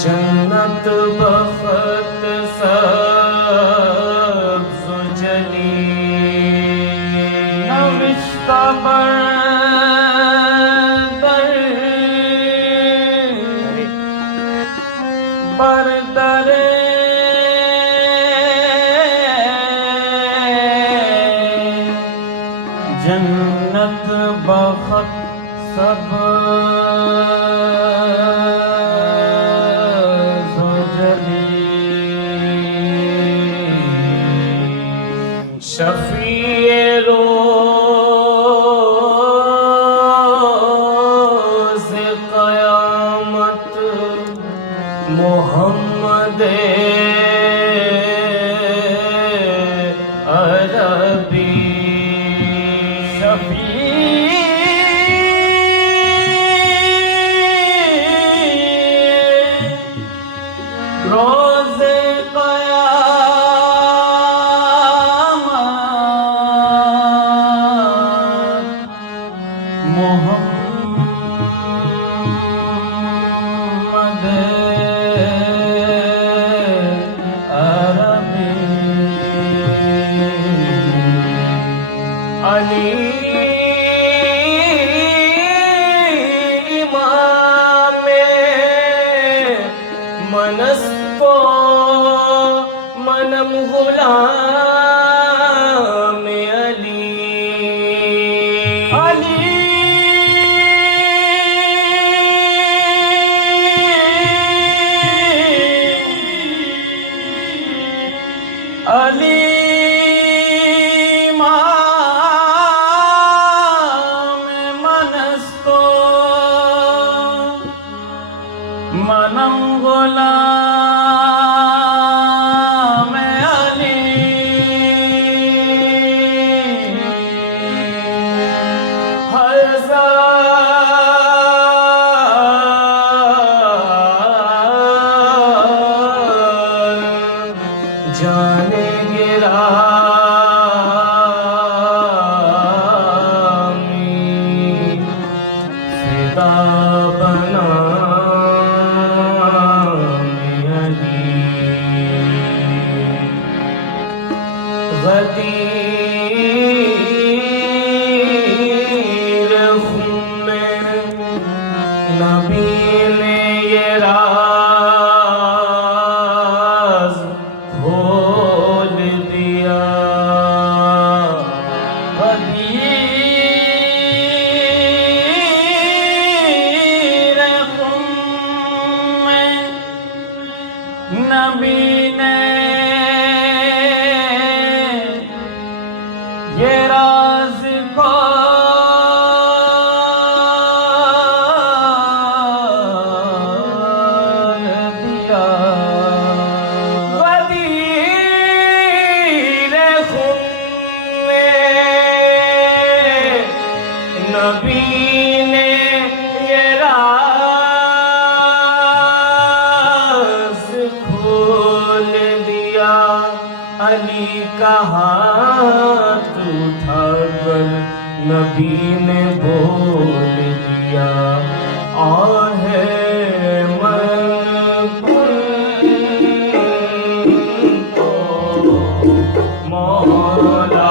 जन्नत बखत सब्ज़ जली नविश्ता पर दरे जन्नत बखत सब्ज़ जली शफ़ीए रोज़ क़यामत मोहम्मद अरबी शफ़ी रोज़े क़यामत मोहम्मद अरबी अली इमामे मनस्तो मनम गुलाम अली अली अली मनस्तो मनम गुलाम अली हज़ा जाने गिरामी फिदा बना गदीर खून नबी ने ये राज खोल दिया गदीर खून नबी ने ये राज खोल दिया गदीर खून नबी ने ये राज खोल दिया अली का हाथ उठाकर नबी ने बोल दिया आहे मन को मौला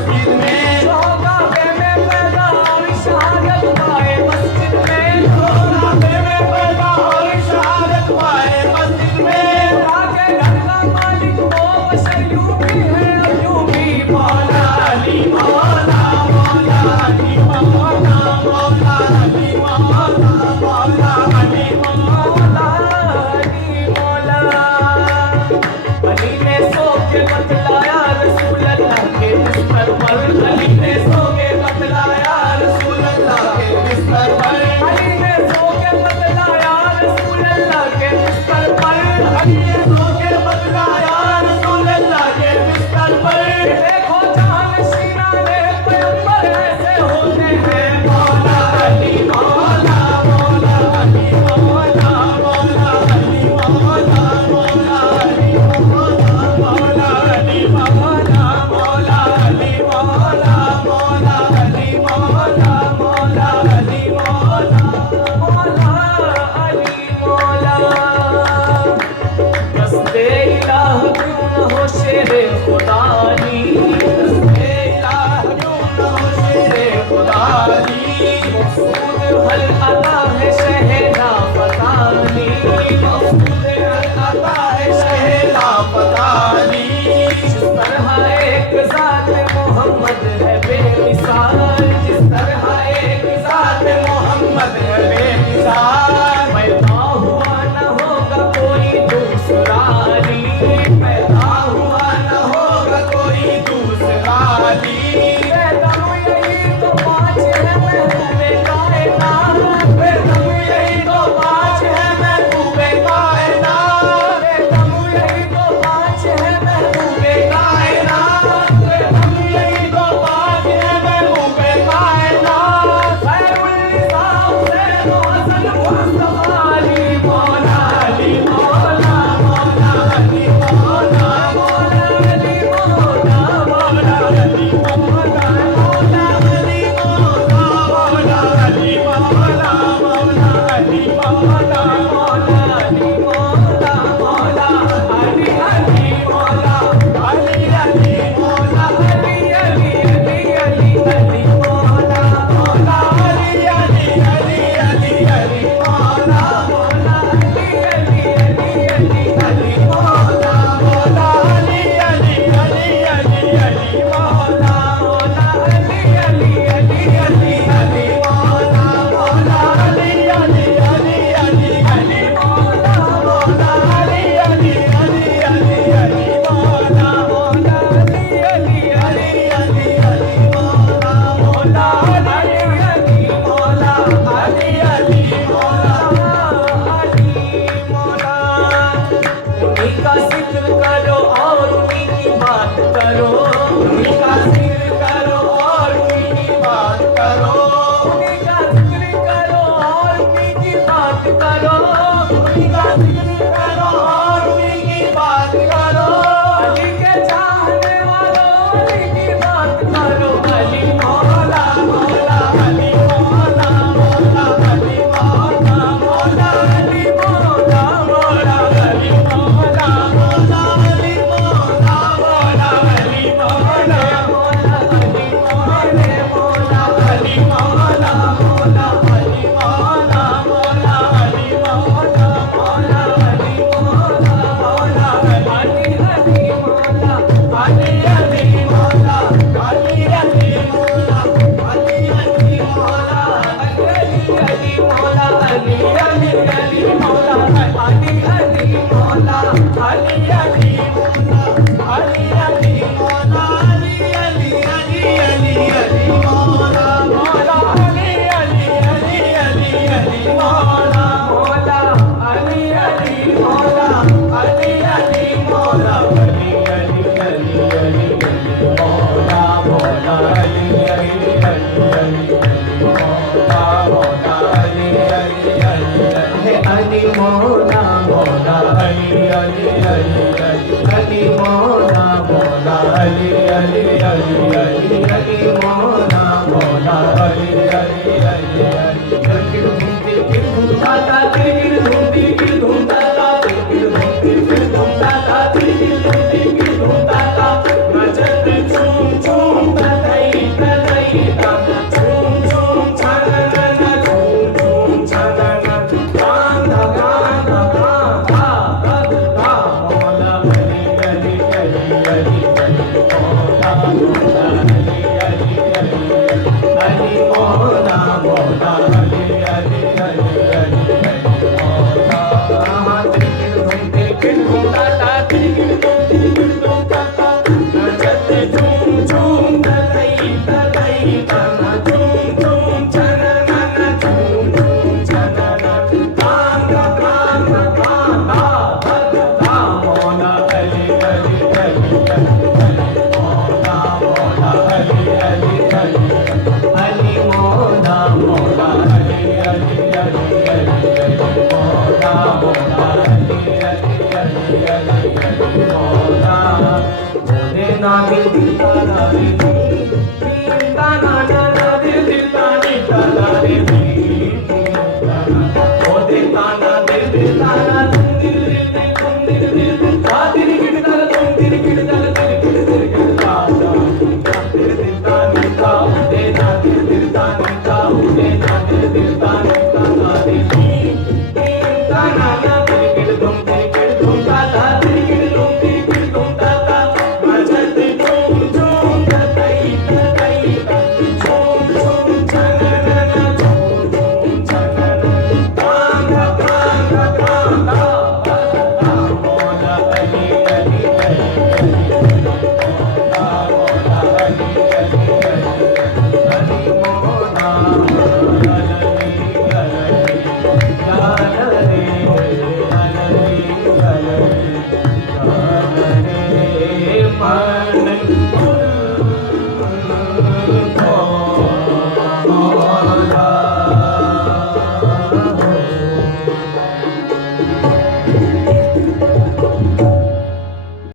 मस्जिद में चौराहे में पैदा और शहादत पाए मस्जिद में चौराहे में पैदा और शहादत पाए मस्जिद में आगे घर का मालिक वो बशर यूं भी है और यूं भी मौला अली मौला मौला अली मौला मौला अली मौला मौला अली मौला अली मौला अली ने सो के बतलाया रसूल अल्लाह के बिस्तर पर अली ने सो के बतलाया रसूल अल्लाह के बिस्तर पर अली ने सो के बतलाया रसूल अल्लाह के बिस्तर पर अली ने सो के बतलाया रसूल अल्लाह के बिस्तर पर देखो जान सीनाने पैगंबर ऐसे होते हैं मौला अली मौला मौला अली मौला मौला अली मौला मौला अली मौला मौला अली मौला मौला अली मौला मौला अली मौला मौला अली मौला मौला अली मौला दस्ते इलाह क्यों न हो शेरे खुदा अली दस्ते इलाह क्यों न हो शेरे खुदा अली मकसूद हल अता है शहला फता अली मकसूद हल अता है शहला फता अली जिस तरह एक ज़ात मोहम्मद है बेमिसाल